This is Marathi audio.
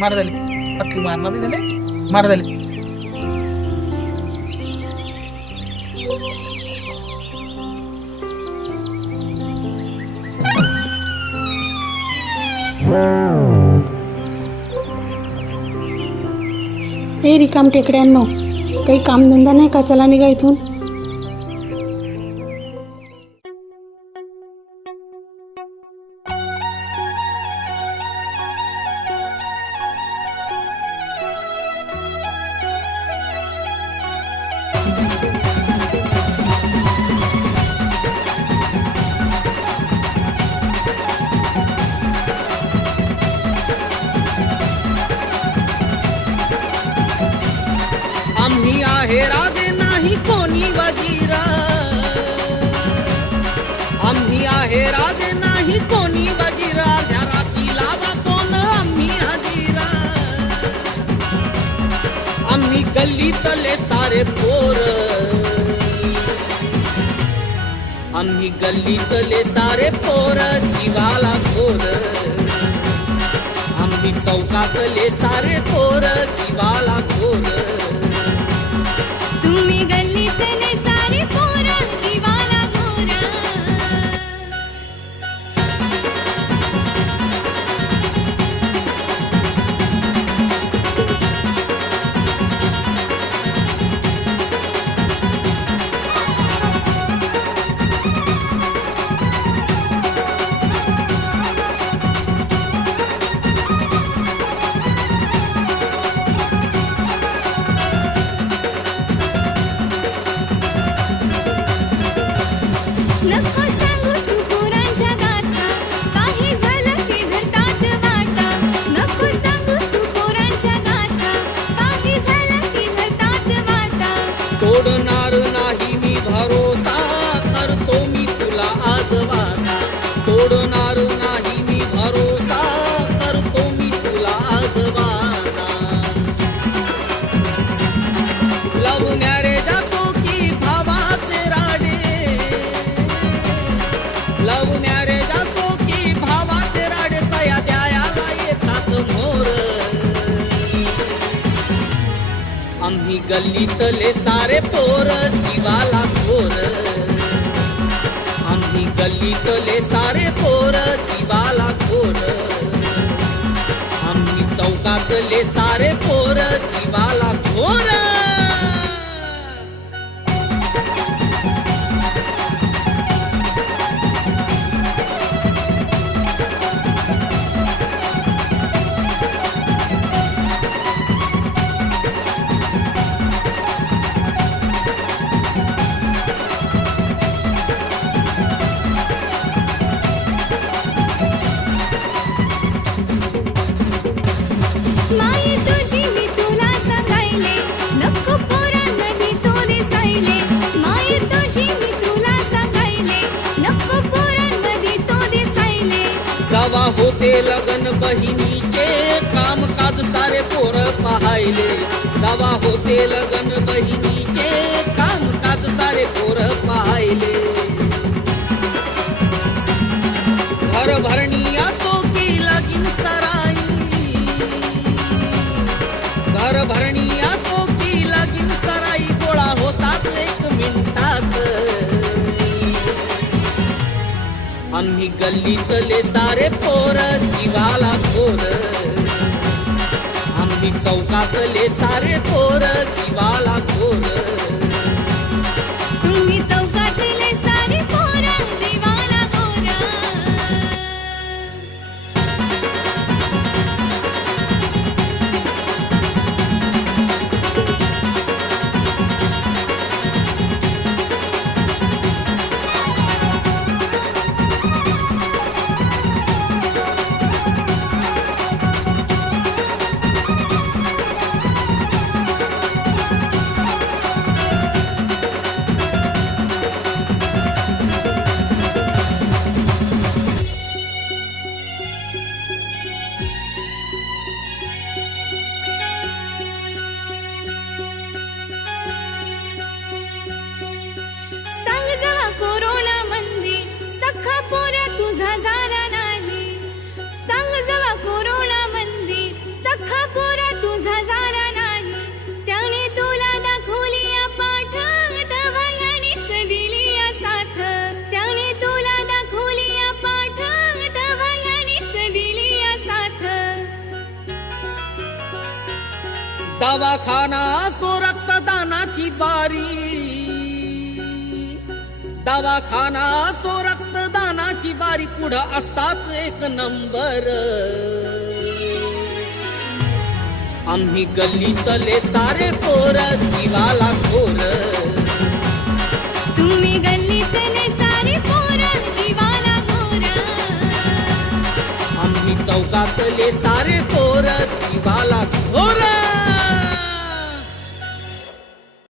मारदले पट्टी मारना दिले मारदले ए रिकाम टेकड्यांनो, काही कामधंदा नाही का? चला निघा इथून. आम्ही आहे राजे नाही कोणी वजीरा, आम्ही आहे राजे नाही कोणी वजीरा, अर्ध्या रातीला वाचून आम्ही हजीरा. आम्ही गल्लीतले सारे पोर, आम्ही गल्लीतले सारे पोर जीवाला घोर. आम्ही चौकातले सारे पोर जीवाला घोर. तुम्ही गल्लीतले सारे पोरं जीवाला घोर. नको सांगू तू पोरांच्या गाथा, काही झालं की धरतात वाटा. नको सांगू तू पोरांच्या गाथा, काही झालं की धरतात वाटा. तोडणार नाही मी भरोसा, करतो मी तुला आज वादा. तोडणार नाही मी भरोसा, करतो मी तुला आज वादा. लव मॅरेज असो की भावाचे राडे, लव मॅरेज असो की भावाचे राडे, सया द्यायला येतात मोर. आम्ही गल्लीतले सारे पोर जीवाला घोर. आम्ही गल्लीतले सारे पोर जीवाला घोर. आम्ही चौकातले सारे पोर जीवाला घोर. माये तुझी मी तुला सांगायले, नको पोरांमध्ये तो दिसायले. माये तुझी मी तुला सांगायले, नको पोरांमध्ये तो दिसायले. जावा होते लगन बहिणीचे, कामकाज सारे पोर पाहायले. जावा होते लगन बहिणीचे, कामकाज सारे पोर पाहायले. घर भरणी असो की लगीन सराई, घर भरणी असो की लगीन सराई, गोळा होतात एक मिनिटात. आम्ही गल्लीतले सारे पोर जीवाला घोर. आम्ही चौकातले सारे पोर जीवाला घोर. तुम्ही चौकातले सारे पोरं जीवाला घोर. दवाखाना असो रक्तदानाची बारी, दवाखाना असो रक्तदानाची बारी, पुढं असतात एक नंबर. आम्ही गल्लीतले सारे पोर जीवाला खोर, तुम्ही गल्लीतले सारे पोरं जीवाला गोरा. आम्ही चौकातले